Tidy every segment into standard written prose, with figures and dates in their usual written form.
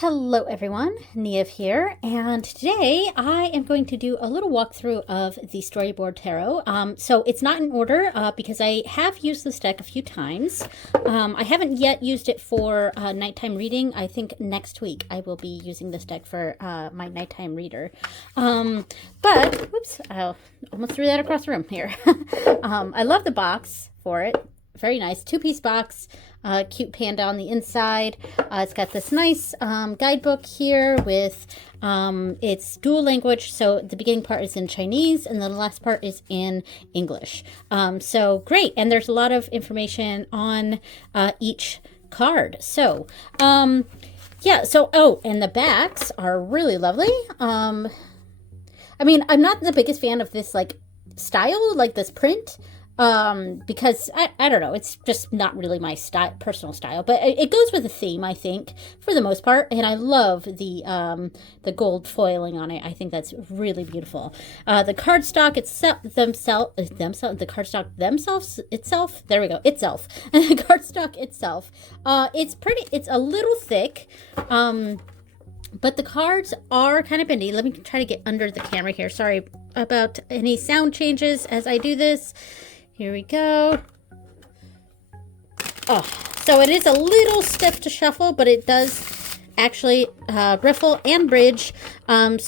Hello everyone, Niev here, and today I am going to do a little walkthrough of the Storyboard Tarot. So it's not in order because I have used this deck a few times. I haven't yet used it for nighttime reading. I think next week I will be using this deck for my nighttime reader. But, whoops, I almost threw that across the room here. I love the box for it. Very nice. Two-piece box. Cute panda on the inside. It's got this nice guidebook here with it's dual language, so the beginning part is in Chinese and then the last part is in English. So great, and there's a lot of information on each card. So yeah, so and the backs are really lovely. I mean, I'm not the biggest fan of this like style, like this print. Because I don't know, it's just not really my personal style, but it goes with the theme, I think, for the most part. And I love the gold foiling on it. I think that's really beautiful. The cardstock itself, the cardstock itself, it's a little thick, but the cards are kind of bendy. Let me try to get under the camera here. Sorry about any sound changes as I do this. Here we go. Oh, so it is a little stiff to shuffle, but it does actually riffle and bridge. And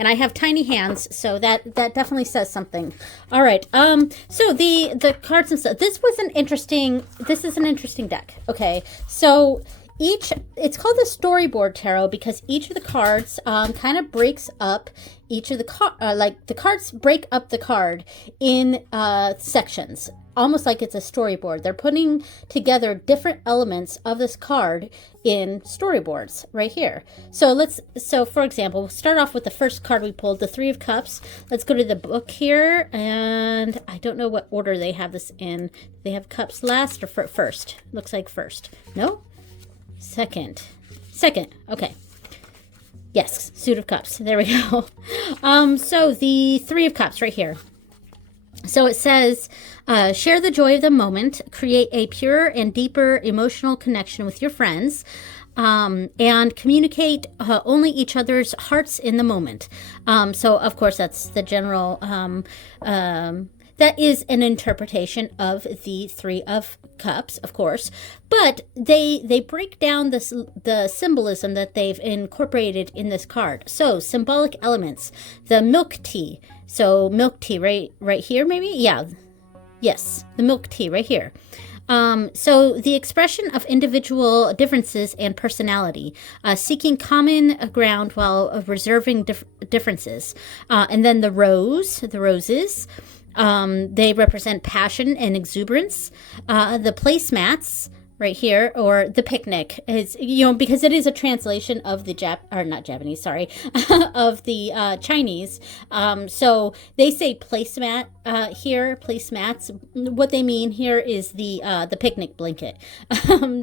I have tiny hands, so that definitely says something. All right. So the cards and stuff. This is an interesting deck. Okay. So it's called the Storyboard Tarot because each of the cards kind of breaks up each of the the cards break up the card in sections, almost like it's a storyboard. They're putting together different elements of this card in storyboards right here. So for example, we'll start off with the first card we pulled, the Three of Cups. Let's go to the book here, and I don't know what order they have this in. They have cups last or first? Looks like first. No? Second. Okay. Yes, Suit of Cups. There we go. So the Three of Cups right here. So it says, share the joy of the moment, create a purer and deeper emotional connection with your friends, and communicate only each other's hearts in the moment. So of course that's the general, that is an interpretation of the Three of Cups, of course, but they break down the symbolism that they've incorporated in this card. So symbolic elements, the milk tea. So milk tea right here, maybe? Yeah. Yes, the milk tea right here. So the expression of individual differences and personality, seeking common ground while reserving differences. And then the roses. They represent passion and exuberance. The placemats right here, or the picnic, is, because it is a translation of the of the Chinese. So they say placemat here, placemats. What they mean here is the picnic blanket.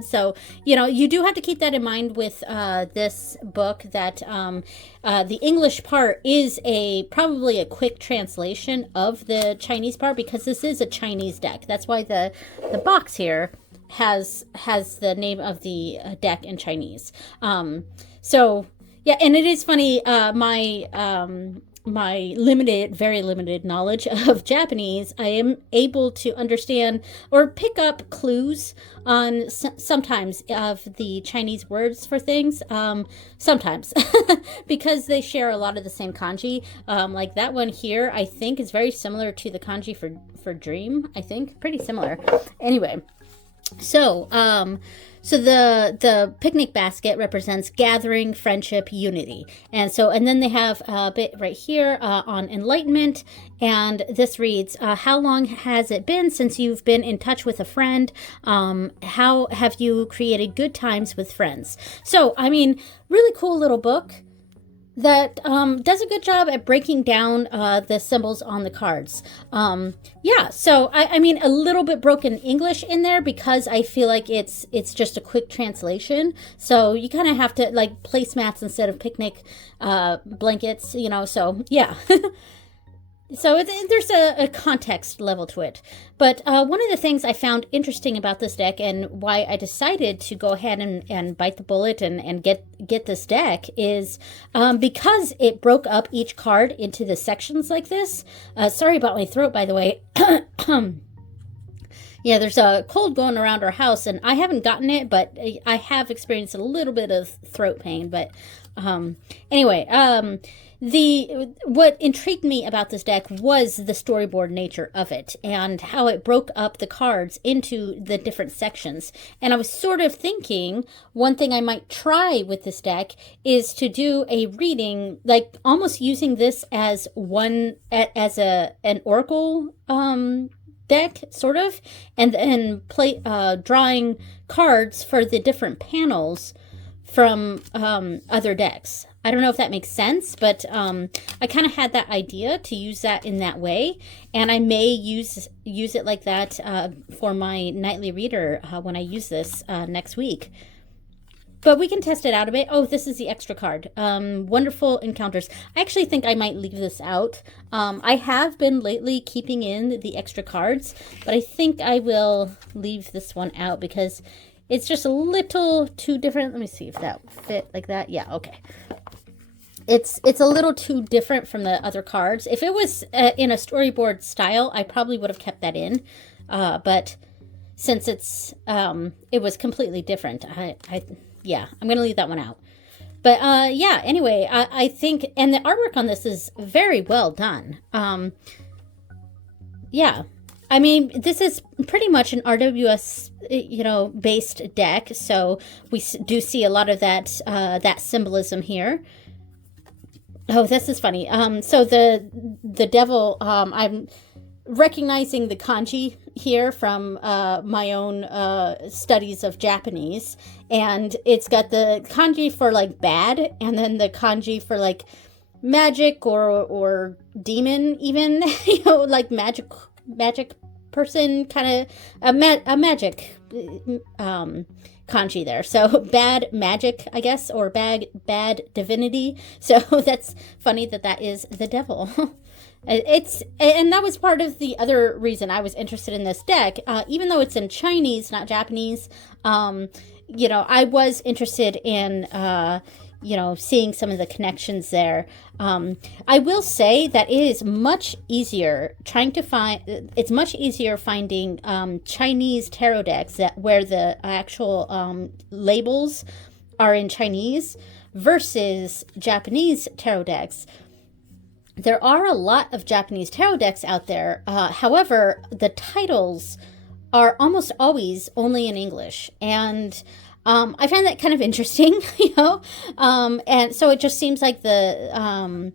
So you do have to keep that in mind with this book, that the English part is probably a quick translation of the Chinese part, because this is a Chinese deck. That's why the box here has the name of the deck in Chinese. So yeah, and it is funny, my very limited knowledge of Japanese, I am able to understand or pick up clues on sometimes of the Chinese words for things, sometimes, because they share a lot of the same kanji. Like that one here, I think is very similar to the kanji for dream, I think. Pretty similar. Anyway. So the picnic basket represents gathering, friendship, unity. And then they have a bit right here on enlightenment. And this reads, how long has it been since you've been in touch with a friend? How have you created good times with friends? So, I mean, really cool little book that does a good job at breaking down the symbols on the cards. Yeah, so I mean, a little bit broken English in there because I feel like it's just a quick translation. So you kind of have to like placemats instead of picnic blankets, so yeah. So there's a context level to it. But one of the things I found interesting about this deck and why I decided to go ahead and bite the bullet and get this deck is because it broke up each card into the sections like this. Sorry about my throat, by the way. Yeah, there's a cold going around our house, and I haven't gotten it, but I have experienced a little bit of throat pain. But anyway, what intrigued me about this deck was the storyboard nature of it and how it broke up the cards into the different sections. And I was sort of thinking one thing I might try with this deck is to do a reading, like almost using this as an oracle deck, sort of, and then drawing cards for the different panels from other decks. I don't know if that makes sense, but I kind of had that idea to use that in that way, and I may use it like that for my nightly reader when I use this next week. But we can test it out a bit. Oh, this is the extra card. Wonderful Encounters. I actually think I might leave this out. I have been lately keeping in the extra cards, but I think I will leave this one out because it's just a little too different. Let me see if that fit like that. Yeah, okay. It's a little too different from the other cards. If it was in a storyboard style, I probably would have kept that in. But since it was completely different, yeah, I'm going to leave that one out. But yeah, anyway, I think, and the artwork on this is very well done. Yeah, I mean, this is pretty much an RWS, based deck. So we do see a lot of that symbolism here. Oh, this is funny. So the devil, I'm recognizing the kanji here from my own studies of Japanese, and it's got the kanji for like bad, and then the kanji for like magic or demon, even like magic person, kind of a magic kanji there. So bad magic, I guess, or bad divinity. So that's funny that is the devil. And that was part of the other reason I was interested in this deck, even though it's in Chinese, not Japanese. I was interested in seeing some of the connections there. I will say that it is much easier finding Chinese tarot decks where the actual labels are in Chinese versus Japanese tarot decks. There are a lot of Japanese tarot decks out there. However, the titles are almost always only in English. And I find that kind of interesting, and so it just seems like the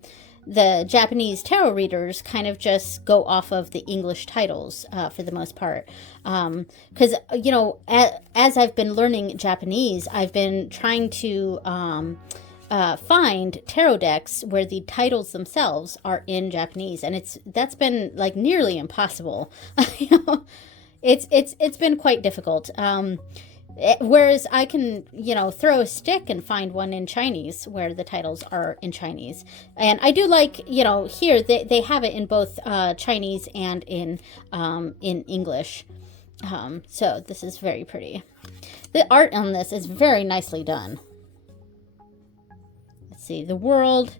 Japanese tarot readers kind of just go off of the English titles for the most part. Because, as I've been learning Japanese, I've been trying to find tarot decks where the titles themselves are in Japanese, and that's been like nearly impossible. It's been quite difficult. Whereas I can, throw a stick and find one in Chinese where the titles are in Chinese. And I do like, here they have it in both Chinese and in English. So this is very pretty. The art on this is very nicely done. Let's see, the world.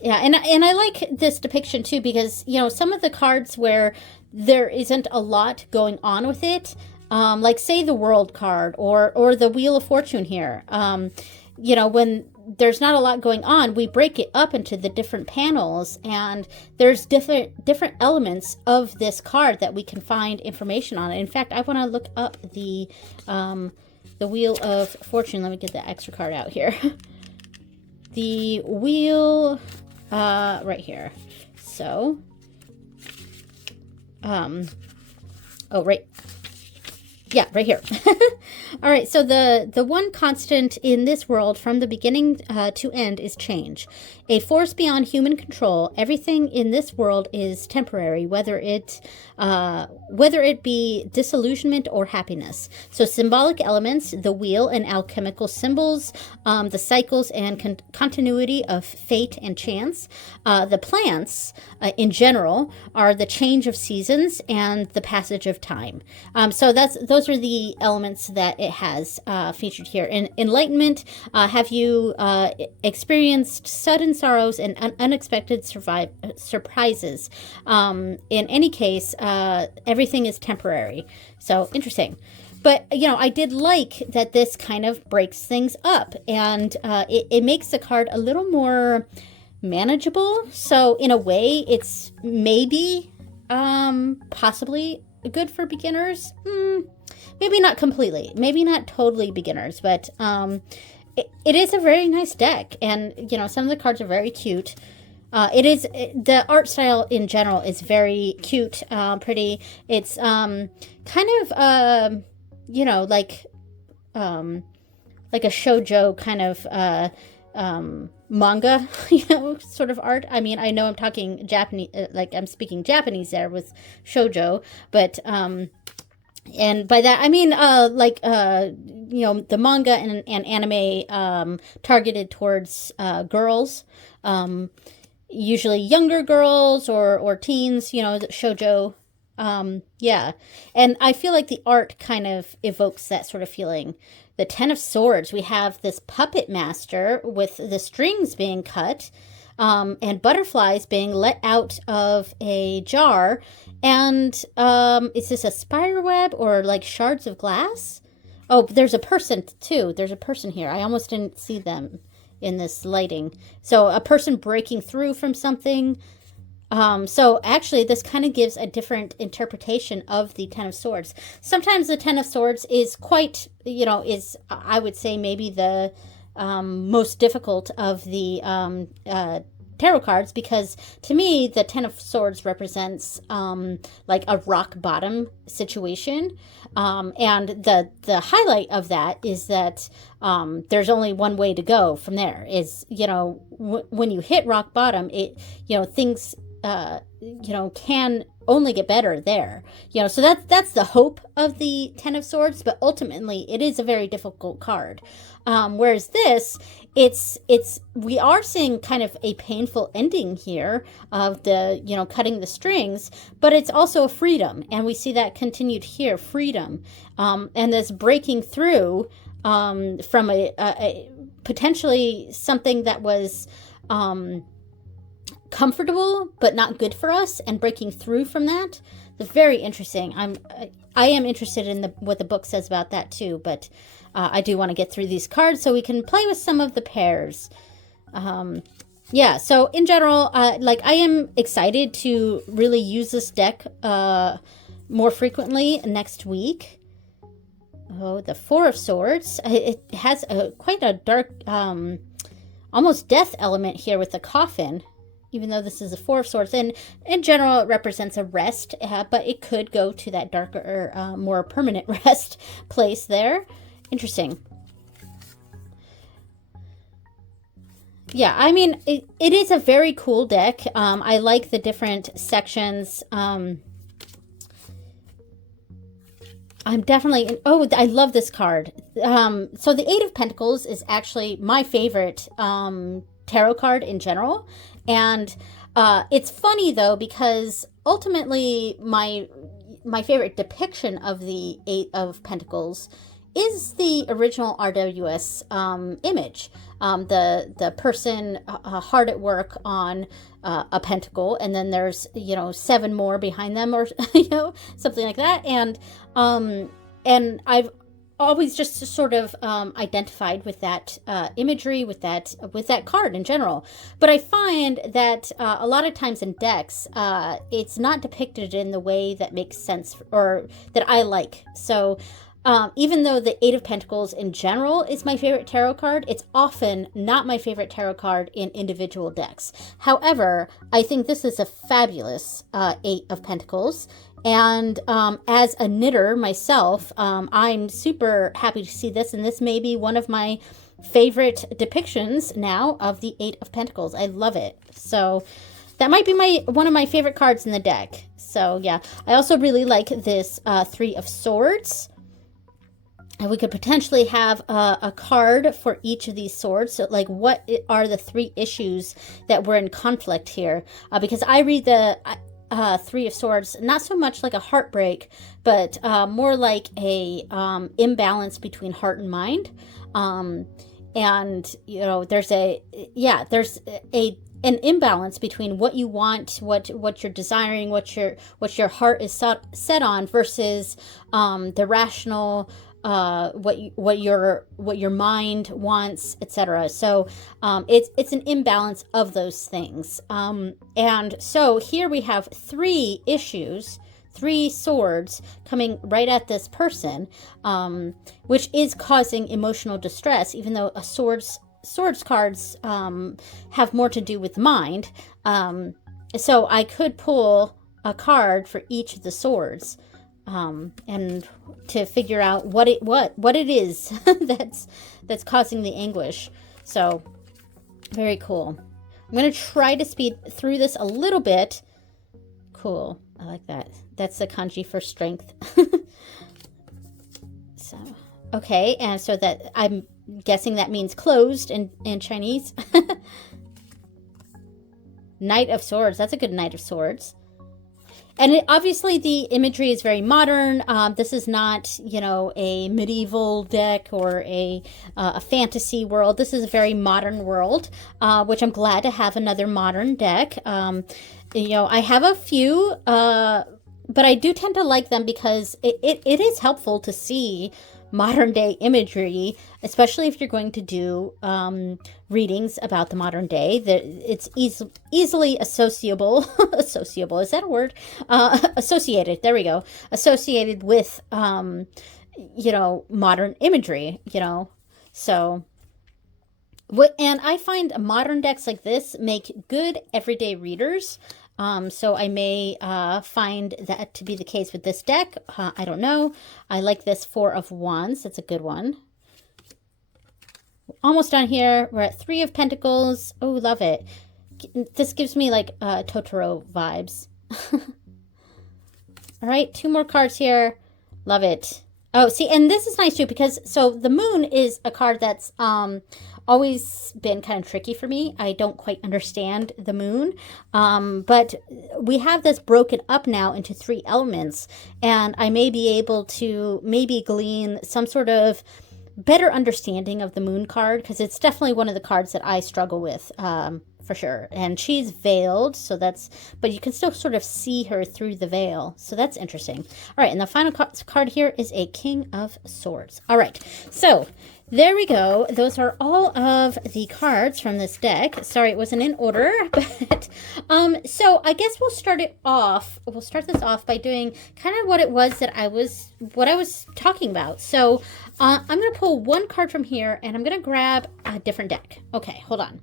Yeah, and I like this depiction too because, some of the cards where there isn't a lot going on with it, like say the world card or the Wheel of Fortune here. When there's not a lot going on, we break it up into the different panels, and there's different elements of this card that we can find information on. In fact, I want to look up the Wheel of Fortune. Let me get the extra card out here. The wheel right here. So, right. Yeah, right here. All right, so the one constant in this world from the beginning to end is change. A force beyond human control. Everything in this world is temporary, whether it be disillusionment or happiness. So symbolic elements, the wheel and alchemical symbols, the cycles and continuity of fate and chance. The plants, in general, are the change of seasons and the passage of time. So those are the elements that it has featured here. In enlightenment, have you experienced sudden sorrows and unexpected surprises? In any case, everything is temporary. So interesting. But, I did like that this kind of breaks things up, and it makes the card a little more manageable. So in a way, it's maybe possibly good for beginners. Maybe not completely, maybe not totally beginners, but it is a very nice deck, and some of the cards are very cute. The art style in general is very cute, pretty. It's kind of like a shoujo kind of manga, sort of art. I mean, I know I'm talking Japanese, I'm speaking Japanese there with shoujo, but and by that I mean the manga and anime targeted towards girls, usually younger girls or teens, shoujo. Yeah, and I feel like the art kind of evokes that sort of feeling. The Ten of Swords, we have this puppet master with the strings being cut, and butterflies being let out of a jar. And is this a spider web or like shards of glass? Oh, there's a person too. There's a person here. I almost didn't see them in this lighting. So a person breaking through from something. So actually, this kind of gives a different interpretation of the Ten of Swords. Sometimes the Ten of Swords is quite, is, I would say, maybe the most difficult of the tarot cards, because to me, the Ten of Swords represents like a rock bottom situation. And the highlight of that is that there's only one way to go from there. Is, when you hit rock bottom, it, things can only get better there. So that's the hope of the Ten of Swords, but ultimately it is a very difficult card. Whereas this, we are seeing kind of a painful ending here of the, cutting the strings, but it's also a freedom. And we see that continued here, freedom. And this breaking through from a potentially something that was comfortable but not good for us, and breaking through from that. It's very interesting. I am interested in what the book says about that too, but I do want to get through these cards so we can play with some of the pairs. Yeah, so in general, I am excited to really use this deck more frequently next week. Oh, the Four of Swords. It has quite a dark, almost death element here with the coffin, even though this is a Four of Swords. And in general, it represents a rest, but it could go to that darker, more permanent rest place there. Interesting. Yeah, I mean, it is a very cool deck. I like the different sections. I'm definitely... Oh, I love this card. So the Eight of Pentacles is actually my favorite tarot card in general. And it's funny, though, because ultimately my favorite depiction of the Eight of Pentacles is the original RWS image. The person hard at work on a pentacle, and then there's, 7 more behind them, or, something like that. And I've always just sort of identified with that imagery, with that card in general. But I find that a lot of times in decks, it's not depicted in the way that makes sense, or that I like. So even though the Eight of Pentacles in general is my favorite tarot card, it's often not my favorite tarot card in individual decks. However, I think this is a fabulous Eight of Pentacles. And as a knitter myself, I'm super happy to see this, and this may be one of my favorite depictions now of the Eight of Pentacles. I love it. So that might be one of my favorite cards in the deck. So yeah, I also really like this Three of Swords. And we could potentially have a card for each of these swords. So like, what are the 3 issues that were in conflict here? Because I read the Three of Swords not so much like a heartbreak, but more like a imbalance between heart and mind. And you know, there's an imbalance between what you want, what you're desiring, what your heart is set on, versus the rational, what your mind wants, etc. So it's an imbalance of those things. And so here we have 3 issues, 3 swords coming right at this person, which is causing emotional distress, even though swords cards have more to do with mind. So I could pull a card for each of the swords, and to figure out what it is that's causing the anguish. So very cool. I'm going to try to speed through this a little bit. Cool. I like that. That's the kanji for strength. So, okay. And so that, I'm guessing that means closed in Chinese. Knight of Swords. That's a good Knight of Swords. And obviously the imagery is very modern. This is not, you know, a medieval deck or a fantasy world. This is a very modern world, which I'm glad to have another modern deck. You know, I have a few, but I do tend to like them because it is helpful to see modern day imagery, especially if you're going to do readings about the modern day. That it's easily associable. Associable, is that a word? Associated. There we go. Associated with you know, modern imagery. You know, so. And I find modern decks like this make good everyday readers. So I may find that to be the case with this deck. I don't know. I like this Four of Wands. That's a good one. Almost done here. We're at Three of Pentacles. Oh, love it. This gives me like Totoro vibes. All right, 2 more cards here. Love it. Oh, see, and this is nice too, because so the Moon is a card that's always been kind of tricky for me. I don't quite understand the Moon, but we have this broken up now into 3 elements, and I may be able to maybe glean some sort of better understanding of the Moon card, because it's definitely one of the cards that I struggle with, for sure. And she's veiled, so that's, but you can still sort of see her through the veil, so that's interesting. All right, and the final card here is a King of Swords. All right, so there we go. Those are all of the cards from this deck. Sorry, it wasn't in order, but so I guess we'll start this off by doing kind of what it was that I was talking about. So I'm going to pull 1 card from here, and I'm going to grab a different deck. Okay, hold on.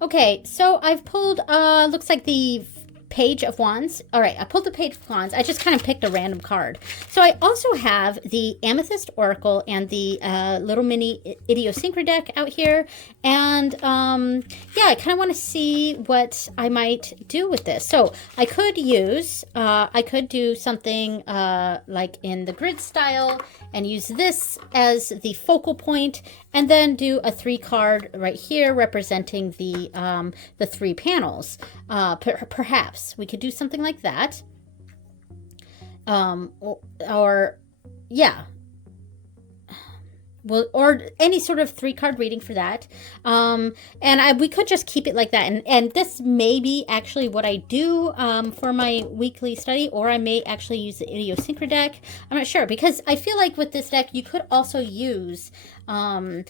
Okay, so I've pulled looks like the Page of Wands. All right, I pulled the Page of Wands. I just kind of picked a random card. So I also have the Amethyst Oracle and the little mini Idiosyncra deck out here. And yeah, I kind of want to see what I might do with this. So I could do something like in the grid style and use this as the focal point, and then do a 3 card right here representing the 3 panels. Perhaps we could do something like that. Or yeah. Well, or any sort of 3 card reading for that. And we could just keep it like that. And this may be actually what I do for my weekly study, or I may actually use the Idiosyncra deck. I'm not sure, because I feel like with this deck, you could also use a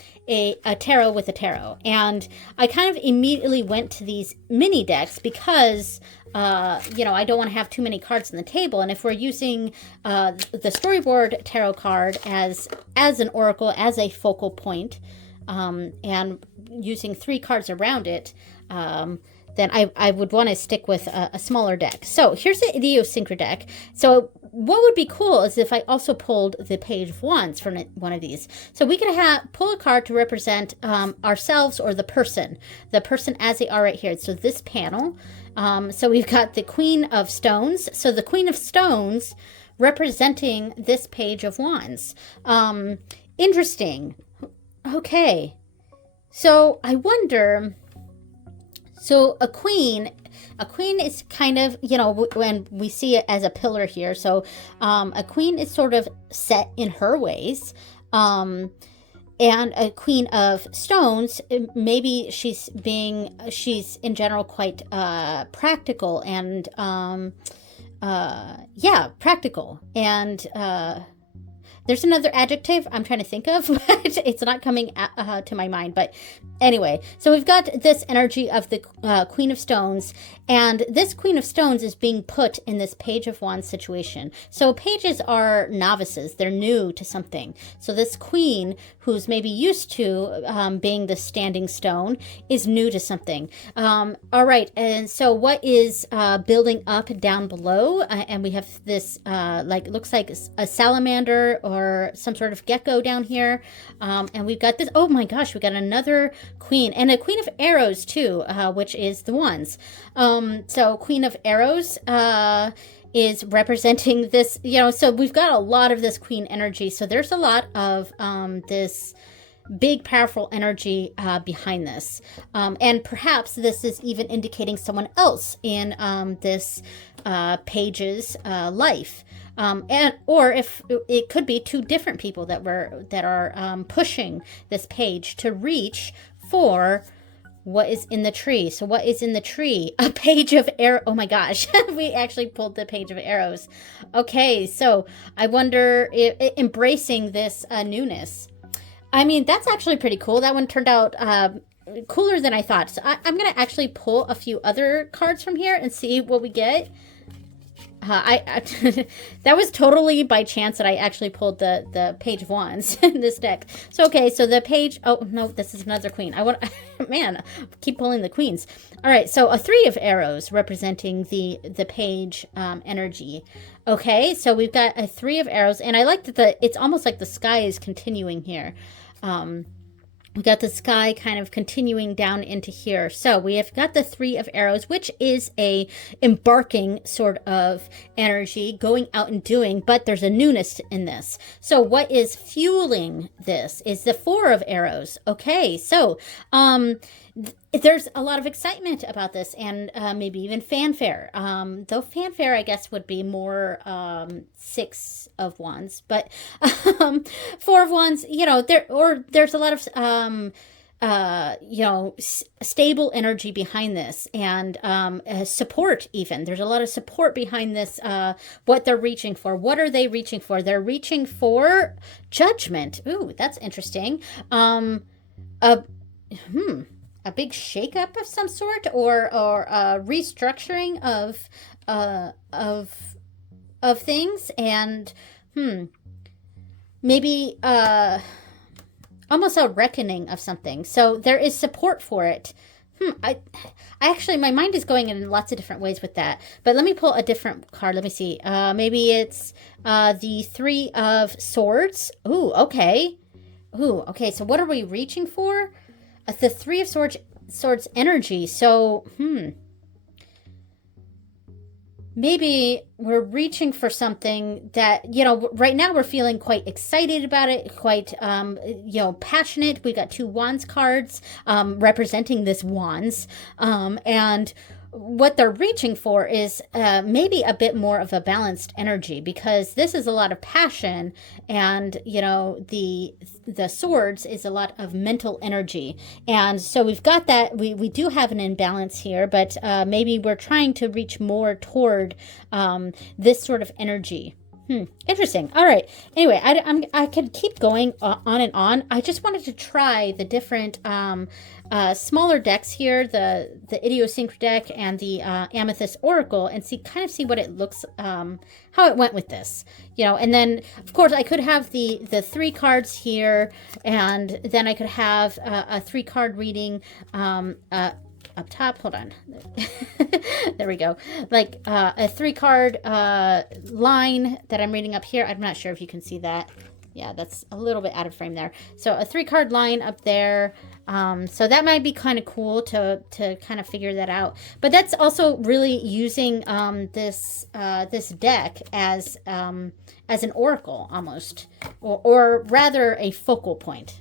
tarot with a tarot. And I kind of immediately went to these mini decks because you know, I don't want to have too many cards on the table. And if we're using the storyboard tarot card as an oracle, as a focal point, and using 3 cards around it, then I would want to stick with a smaller deck. So here's the idiosyncratic deck. So what would be cool is if I also pulled the Page of Wands from one of these. So we could pull a card to represent ourselves or the person as they are right here. So this panel. So we've got the Queen of Stones. So the Queen of Stones representing this Page of Wands. Interesting. Okay. So I wonder, so a queen is kind of, you know, when we see it as a pillar here. So a queen is sort of set in her ways. And a Queen of Stones, maybe she's in general quite practical and practical. And there's another adjective I'm trying to think of, but it's not coming to my mind. But anyway, so we've got this energy of the Queen of Stones, and this Queen of Stones is being put in this Page of Wands situation. So pages are novices. They're new to something. So this queen, who's maybe used to being the standing stone, is new to something. All right, and so what is building up down below? And we have this, looks like a salamander or some sort of gecko down here. And we've got this, oh my gosh, we got another queen, and a Queen of Arrows too, which is the Wands. So Queen of Arrows is representing this, you know, so we've got a lot of this queen energy. So there's a lot of this big, powerful energy behind this. And perhaps this is even indicating someone else in this page's life. Or if it could be two different people that are pushing this page to reach for what is in the tree. So what is in the tree? A Page of Arrows. Oh my gosh, we actually pulled the Page of Arrows. Okay, so I wonder if embracing this newness. I mean, that's actually pretty cool. That one turned out cooler than I thought. So I'm going to actually pull a few other cards from here and see what we get. That was totally by chance that I actually pulled the Page of Wands in this deck. So, okay, so the page, oh, no, this is another queen. Man, keep pulling the queens. All right, so a Three of Arrows representing the page energy. Okay, so we've got a Three of Arrows, and I like that it's almost like the sky is continuing here. We got the sky kind of continuing down into here. So we have got the Three of Arrows, which is a embarking sort of energy, going out and doing, but there's a newness in this. So what is fueling this is the Four of Arrows. Okay, so there's a lot of excitement about this, and maybe even fanfare. Though fanfare, I guess, would be more Six of Wands, but Four of Wands, you know, there's a lot of you know, stable energy behind this, and support even. There's a lot of support behind this, what they're reaching for. What are they reaching for? They're reaching for judgment. Ooh, that's interesting. A big shakeup of some sort, or a restructuring of things, and maybe almost a reckoning of something. So there is support for it. I actually, my mind is going in lots of different ways with that. But let me pull a different card. Let me see. Maybe it's the Three of Swords. Ooh, okay. Ooh, okay. So what are we reaching for? The Three of Swords energy. So, maybe we're reaching for something that, you know, right now we're feeling quite excited about it, quite, you know, passionate. We got two Wands cards representing this Wands. And what they're reaching for is maybe a bit more of a balanced energy, because this is a lot of passion, and you know, the swords is a lot of mental energy, and so we've got that. We do have an imbalance here, but maybe we're trying to reach more toward this sort of energy. Interesting. All right. Anyway, I could keep going on and on. I just wanted to try the different smaller decks here, the idiosyncratic deck and the Amethyst Oracle, and see what it looks, how it went with this, you know. And then of course I could have the 3 cards here, and then I could have a 3-card reading up top. Hold on. There we go. Like a 3-card line that I'm reading up here. I'm not sure if you can see that. Yeah, that's a little bit out of frame there. So a 3-card line up there. So that might be kind of cool to kind of figure that out. But that's also really using this deck as an oracle almost, or rather a focal point.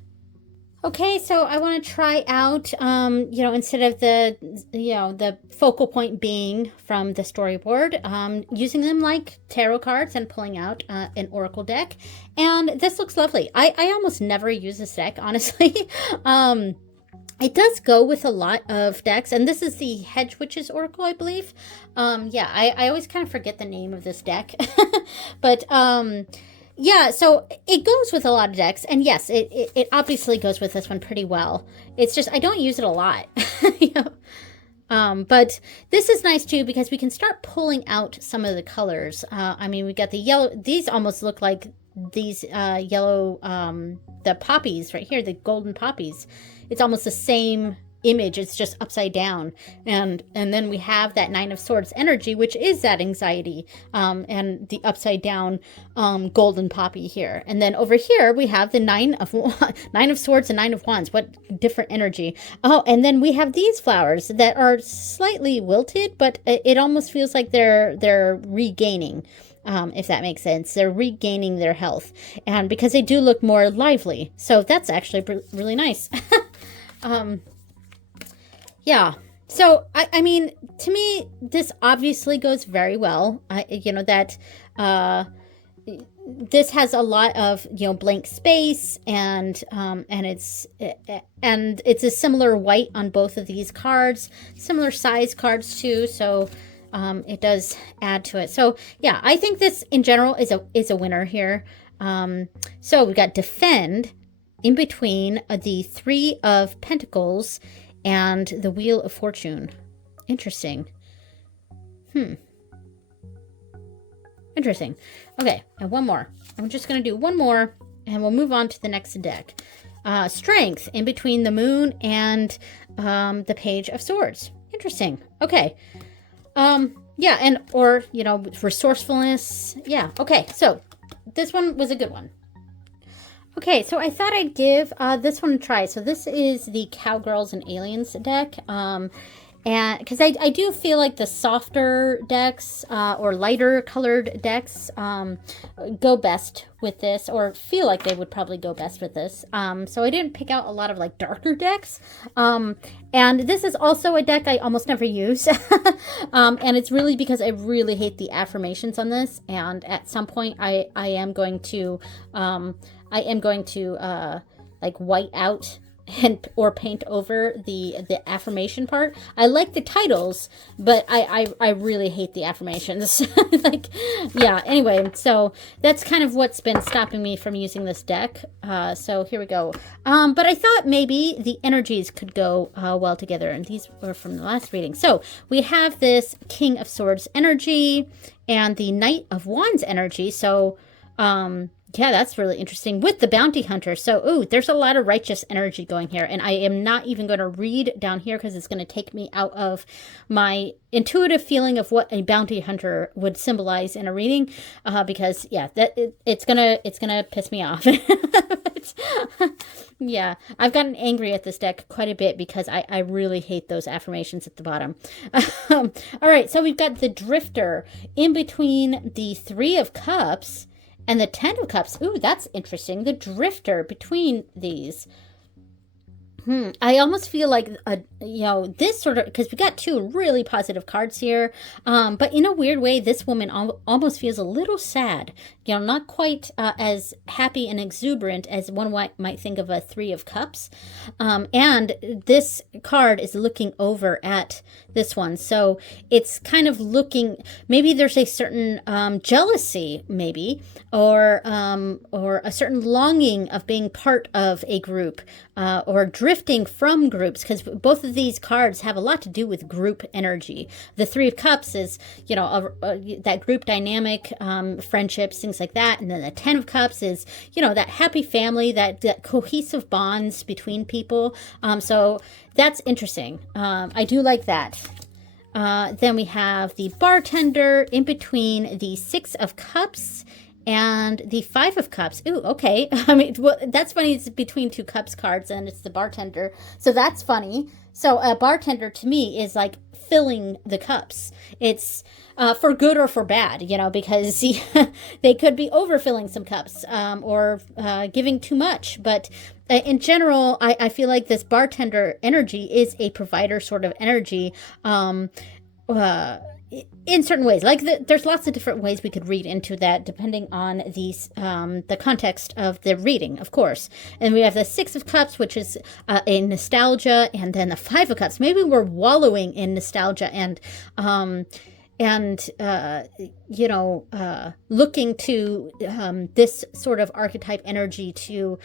Okay, so I want to try out, instead of the focal point being from the storyboard, using them like tarot cards and pulling out an oracle deck. And this looks lovely. I almost never use this deck, honestly. It does go with a lot of decks, and this is the Hedge Witch's Oracle, I believe. I always kind of forget the name of this deck. But, yeah, so it goes with a lot of decks, and yes, it obviously goes with this one pretty well. It's just, I don't use it a lot, but this is nice too, because we can start pulling out some of the colors. I mean, we got the yellow, these almost look like these yellow, the poppies right here, the golden poppies. It's almost the same image, it's just upside down, and then we have that 9 of Swords energy, which is that anxiety, and the upside down golden poppy here. And then over here we have the 9 of Swords and 9 of Wands. What different energy. Oh, and then we have these flowers that are slightly wilted, but it almost feels like they're regaining, if that makes sense. They're regaining their health, and because they do look more lively, so that's actually really nice. Yeah, so I mean, to me, this obviously goes very well. This has a lot of blank space, and it's a similar white on both of these cards, similar size cards too. So it does add to it. So yeah, I think this in general is a winner here. So we got Defend in between the 3 of Pentacles and the Wheel of Fortune. Interesting. Interesting. Okay, and one more. I'm just going to do one more, and we'll move on to the next deck. Strength in between the Moon and the Page of Swords. Interesting. Okay. Yeah, and or resourcefulness. Yeah. Okay. So this one was a good one. Okay, so I thought I'd give this one a try. So this is the Cowgirls and Aliens deck. And because I do feel like the softer decks or lighter colored decks go best with this, or feel like they would probably go best with this. So I didn't pick out a lot of like darker decks. And this is also a deck I almost never use. And it's really because I really hate the affirmations on this. And at some point I am going to like white out or paint over the affirmation part. I like the titles, but I really hate the affirmations. Like, yeah, anyway, so that's kind of what's been stopping me from using this deck. So here we go. But I thought maybe the energies could go well together, and these were from the last reading. So we have this King of Swords energy and the Knight of Wands energy. So yeah, that's really interesting with the bounty hunter. So, ooh, there's a lot of righteous energy going here. And I am not even going to read down here because it's going to take me out of my intuitive feeling of what a bounty hunter would symbolize in a reading. Because, yeah, it's gonna piss me off. Yeah, I've gotten angry at this deck quite a bit because I really hate those affirmations at the bottom. All right, so we've got the Drifter in between the 3 of Cups and the 10 of Cups. Ooh, that's interesting. The Drifter between these. I almost feel like, this sort of, because we got 2 really positive cards here, but in a weird way, this woman almost feels a little sad, not quite as happy and exuberant as one might think of a 3 of Cups, and this card is looking over at this one, so it's kind of looking, maybe there's a certain jealousy, maybe, or a certain longing of being part of a group, or drifting drifting from groups, because both of these cards have a lot to do with group energy. The Three of Cups is, you know, that group dynamic, friendships, things like that. And then the Ten of Cups is, you know, that happy family, that cohesive bonds between people. So that's interesting. I do like that. Then we have the bartender in between the Six of Cups and the Five of Cups. Ooh, okay. I mean, well, that's funny. It's between two cups cards and it's the bartender. So that's funny. So a bartender to me is like filling the cups. It's for good or for bad, you know, because they could be overfilling some cups or giving too much. But in general, I feel like this bartender energy is a provider sort of energy. In certain ways, like there's lots of different ways we could read into that depending on these the context of the reading, of course. And we have the Six of Cups, which is a nostalgia, and then the Five of Cups. Maybe we're wallowing in nostalgia and you know, looking to this sort of archetype energy to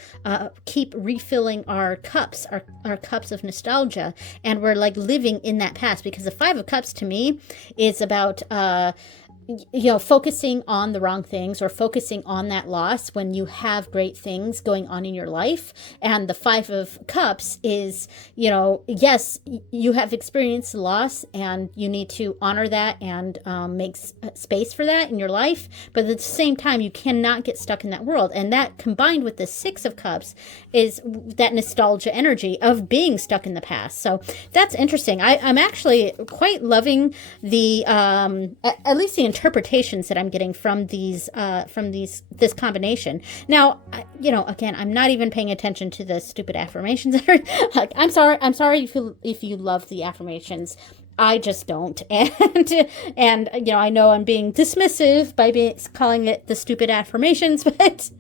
keep refilling our cups, our cups of nostalgia. And we're like living in that past, because the Five of Cups to me is about you know, focusing on the wrong things or focusing on that loss when you have great things going on in your life. And the Five of Cups is, you know, yes, you have experienced loss and you need to honor that and make space for that in your life. But at the same time, you cannot get stuck in that world. And that combined with the Six of Cups is that nostalgia energy of being stuck in the past. So that's interesting. I'm actually quite loving the, at least the interpretations that I'm getting from this combination. Now, you know, again, I'm not even paying attention to the stupid affirmations that are like, I'm sorry if you love the affirmations. I just don't. And you know, I know I'm being dismissive by calling it the stupid affirmations, but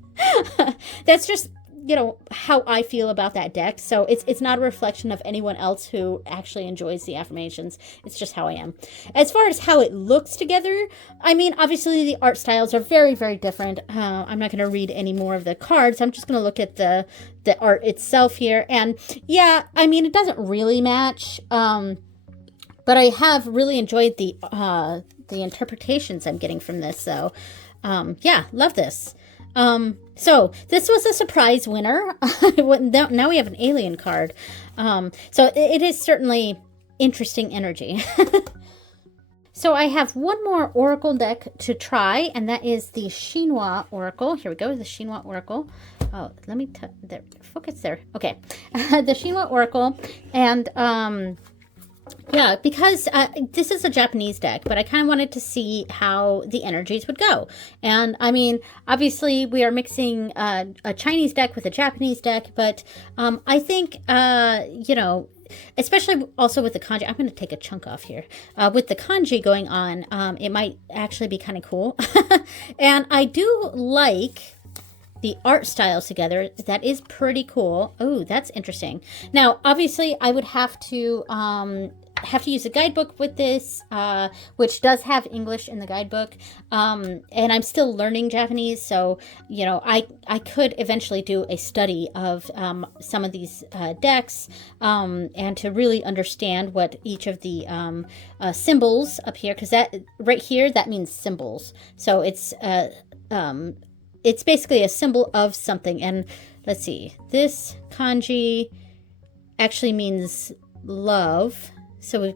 that's just, you know, how I feel about that deck. So it's not a reflection of anyone else who actually enjoys the affirmations. It's just how I am. As far as how it looks together, I mean, obviously the art styles are very, very different. I'm not going to read any more of the cards. I'm just going to look at the art itself here. And yeah, I mean, it doesn't really match. But I have really enjoyed the interpretations I'm getting from this. So yeah, love this. So this was a surprise winner. Now we have an alien card. So it is certainly interesting energy. So I have one more Oracle deck to try, and that is the Chinois Oracle. Here we go, the Chinois Oracle. Oh, let me there, focus there. Okay, the Chinois Oracle, and yeah, because this is a Japanese deck, but I kind of wanted to see how the energies would go. And I mean, obviously we are mixing a Chinese deck with a Japanese deck, but I think, you know, especially also with the kanji, I'm going to take a chunk off here. With the kanji going on, it might actually be kind of cool. And I do like the art styles together. That is pretty cool. Oh, that's interesting. Now, obviously, I would have to use a guidebook with this, which does have English in the guidebook. And I'm still learning Japanese, so, you know, I could eventually do a study of some of these decks and to really understand what each of the symbols up here, because that right here, that means symbols. So it's basically a symbol of something. And let's see, this kanji actually means love. So,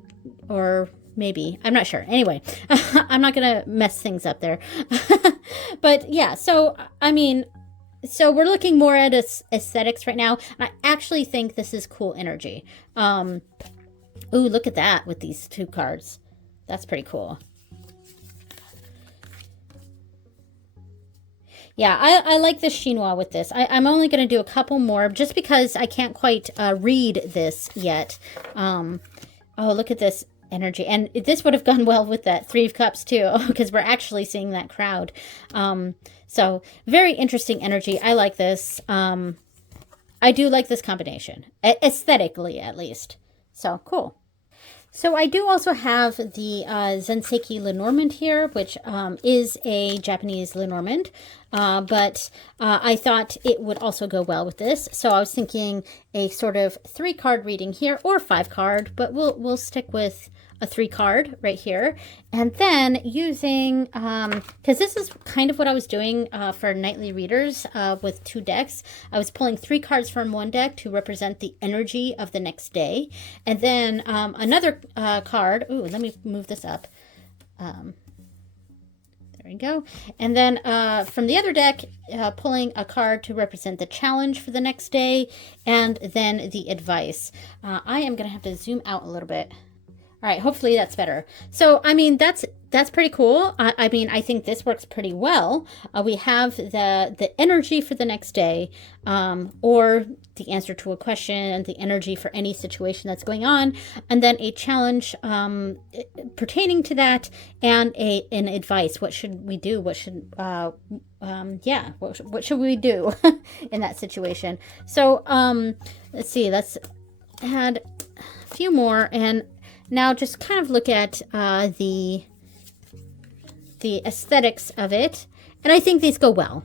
or maybe, I'm not sure. Anyway, I'm not going to mess things up there. But yeah, so, I mean, so we're looking more at aesthetics right now. And I actually think this is cool energy. Ooh, look at that with these two cards. That's pretty cool. Yeah, I like the Chinois with this. I'm only going to do a couple more just because I can't quite read this yet. Oh, look at this energy. And this would have gone well with that Three of Cups too, because we're actually seeing that crowd. So very interesting energy. I like this. I do like this combination, aesthetically at least. So cool. So I do also have the Zenseki Lenormand here, which is a Japanese Lenormand, but I thought it would also go well with this. So I was thinking a sort of 3-card reading here, or 5-card, but we'll stick with a 3-card right here. And then using, because this is kind of what I was doing for nightly readers with 2 decks. I was pulling 3 cards from one deck to represent the energy of the next day. And then another card, ooh, let me move this up. There we go. And then from the other deck, pulling a card to represent the challenge for the next day, and then the advice. I am going to have to zoom out a little bit. All right, hopefully that's better. So, I mean, that's pretty cool. I mean, I think this works pretty well. We have the energy for the next day, or the answer to a question, and the energy for any situation that's going on, and then a challenge pertaining to that, and an advice. What should we do? What should what should we do in that situation? So let's see. Let's add a few more, and now just kind of look at the aesthetics of it, and I think these go well.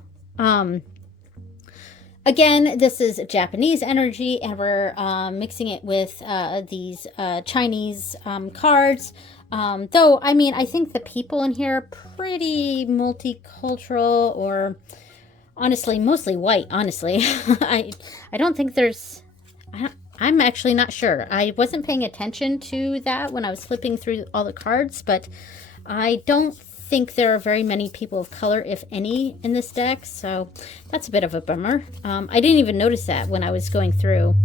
Again, this is Japanese energy, and we're mixing it with these Chinese cards. Though, I mean, I think the people in here are pretty multicultural, or honestly, mostly white, honestly. I don't think there's... I'm actually not sure. I wasn't paying attention to that when I was flipping through all the cards, but I don't think there are very many people of color, if any, in this deck, so that's a bit of a bummer. I didn't even notice that when I was going through.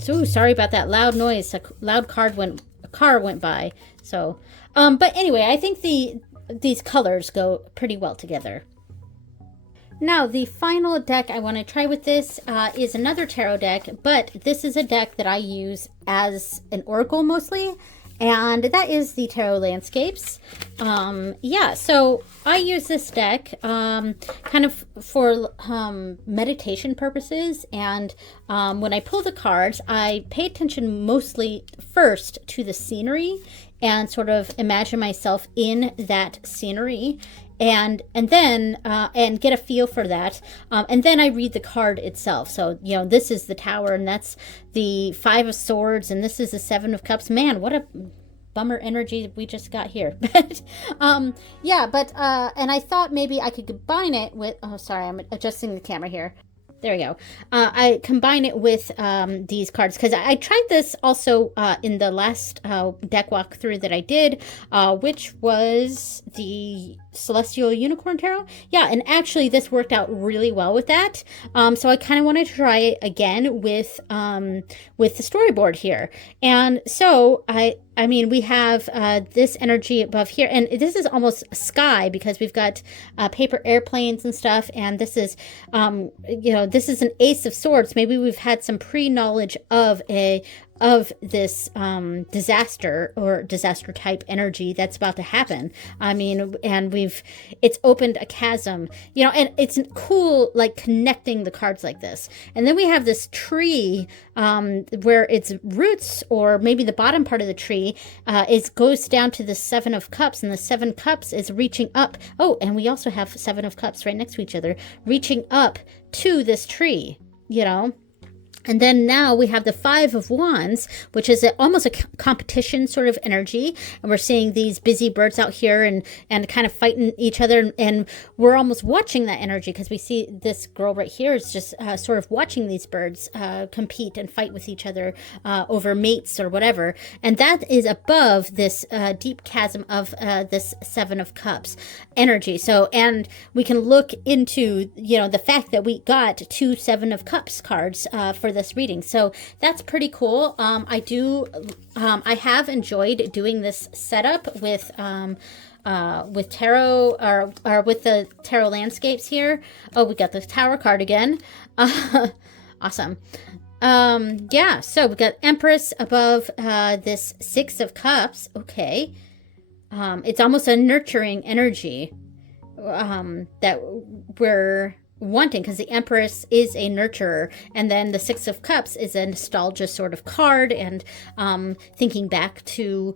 So sorry about that loud noise. A loud car went by. So, but anyway, I think these colors go pretty well together. Now, the final deck I want to try with this is another tarot deck, but this is a deck that I use as an oracle mostly, and that is the Tarot Landscapes. Yeah, so I use this deck kind of for meditation purposes, and when I pull the cards, I pay attention mostly first to the scenery and sort of imagine myself in that scenery. And then get a feel for that, and then I read the card itself. So, you know, this is the Tower, and that's the 5 of Swords, and this is the 7 of Cups. Man, what a bummer energy we just got here. But yeah, but and I thought maybe I could combine it with, oh sorry, I'm adjusting the camera here. There we go. I combine it with these cards, because I tried this also in the last deck walkthrough that I did, which was the Celestial Unicorn Tarot. Yeah, and actually this worked out really well with that. So I kind of wanted to try it again with the storyboard here. And so I mean, we have this energy above here, and this is almost sky, because we've got paper airplanes and stuff, and this is, you know, this is an Ace of Swords. Maybe we've had some pre-knowledge of this disaster or disaster type energy that's about to happen. I mean, and it's opened a chasm, you know, and it's cool, like, connecting the cards like this. And then we have this tree where its roots, or maybe the bottom part of the tree, goes down to the 7 of Cups, and the 7 Cups is reaching up. Oh, and we also have 7 of Cups right next to each other, reaching up to this tree, you know. And then now we have the 5 of Wands, which is almost a competition sort of energy. And we're seeing these busy birds out here and kind of fighting each other. And we're almost watching that energy, because we see this girl right here is just sort of watching these birds compete and fight with each other over mates or whatever. And that is above this deep chasm of this 7 of Cups energy. So, and we can look into, you know, the fact that we got 2 7 of Cups cards for this reading. So that's pretty cool. I have enjoyed doing this setup with tarot, or with the Tarot Landscapes here. Oh, we got the Tower card again. Awesome. Yeah, so we got Empress above this 6 of Cups. Okay. It's almost a nurturing energy that we're wanting, because the Empress is a nurturer, and then the 6 of Cups is a nostalgia sort of card, and thinking back to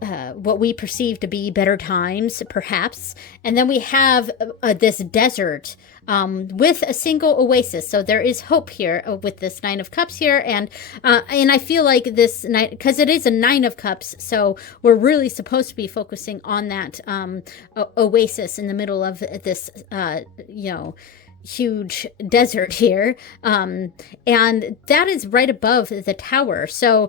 what we perceive to be better times, perhaps. And then we have this desert with a single oasis. So there is hope here with this Nine of Cups here. And I feel like this night, because it is a Nine of Cups, so we're really supposed to be focusing on that oasis in the middle of this, huge desert here, and that is right above the tower. So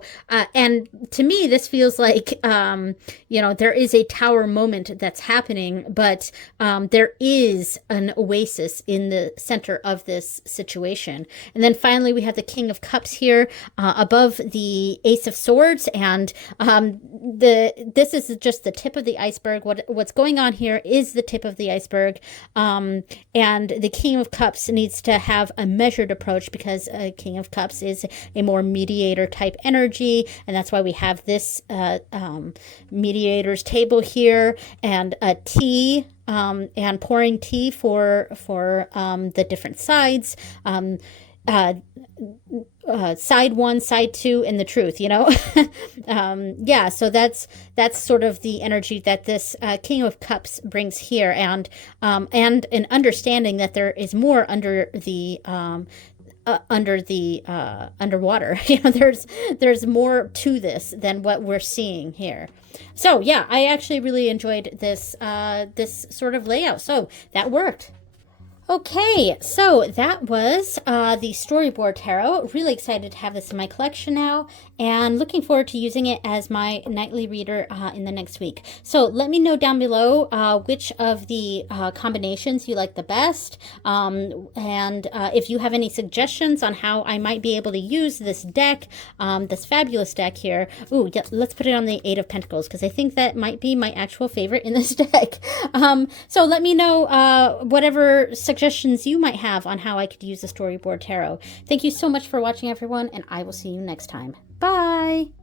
and to me this feels like there is a tower moment that's happening, but there is an oasis in the center of this situation. And then finally we have the King of Cups here above the Ace of Swords, and this is just the tip of the iceberg. What's going on here is the tip of the iceberg, and the King of Cups needs to have a measured approach, because King of Cups is a more mediator type energy, and that's why we have this mediator's table here, and a tea, and pouring tea for the different sides, side one, side two, and the truth, yeah, so that's sort of the energy that this King of Cups brings here, and an understanding that there is more under the underwater. There's more to this than what we're seeing here. So yeah, I actually really enjoyed this this sort of layout, so that worked. Okay, so that was the Storyboard Tarot. Really excited to have this in my collection now, and looking forward to using it as my nightly reader in the next week. So let me know down below which of the combinations you like the best, and if you have any suggestions on how I might be able to use this deck, this fabulous deck here. Ooh, yeah, let's put it on the Eight of Pentacles, because I think that might be my actual favorite in this deck. So let me know whatever suggestions you might have on how I could use the Storyboard Tarot. Thank you so much for watching, everyone, and I will see you next time. Bye!